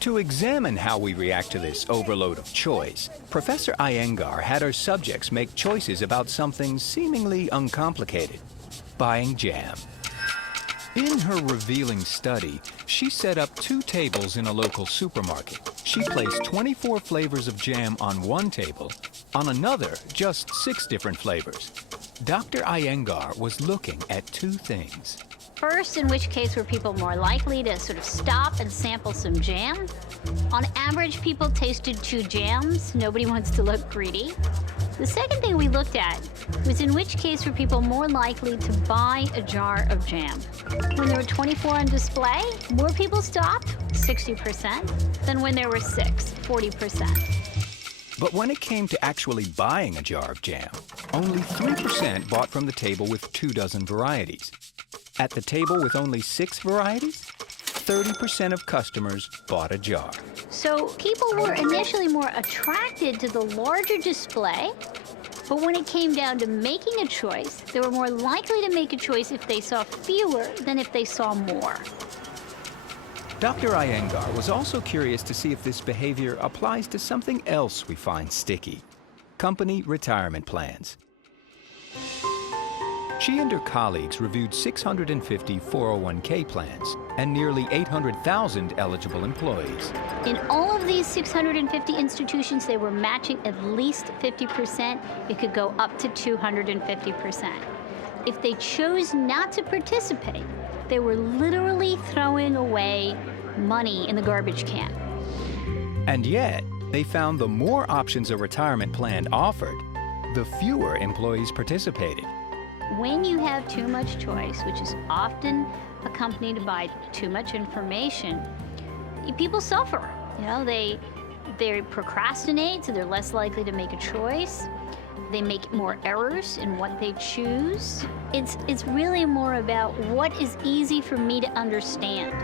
To examine how we react to this overload of choice, Professor Iyengar had her subjects make choices about something seemingly uncomplicated: buying jam. In her revealing study, she set up 2 tables in a local supermarket. She placed 24 flavors of jam on one table, on another, just 6 different flavors. Dr. Iyengar was looking at 2 things. First, in which case were people more likely to sort of stop and sample some jam? On average, people tasted 2 jams. Nobody wants to look greedy. The second thing we looked at was in which case were people more likely to buy a jar of jam. When there were 24 on display, more people stopped, 60%, than when there were 6, 40%. But when it came to actually buying a jar of jam, only 3% bought from the table with 24 varieties. At the table with only 6 varieties, 30% of customers bought a jar. So people were initially more attracted to the larger display, but when it came down to making a choice, they were more likely to make a choice if they saw fewer than if they saw more. Dr. Iyengar was also curious to see if this behavior applies to something else we find sticky: company retirement plans. She and her colleagues reviewed 650 401k plans and nearly 800,000 eligible employees. In all of these 650 institutions, they were matching at least 50%. It could go up to 250%. If they chose not to participate, they were literally throwing away money in the garbage can. And yet, they found the more options a retirement plan offered, the fewer employees participated. When you have too much choice, which is often accompanied by too much information, people suffer. You know, they procrastinate, so they're less likely to make a choice. They make more errors in what they choose. It's really more about what is easy for me to understand.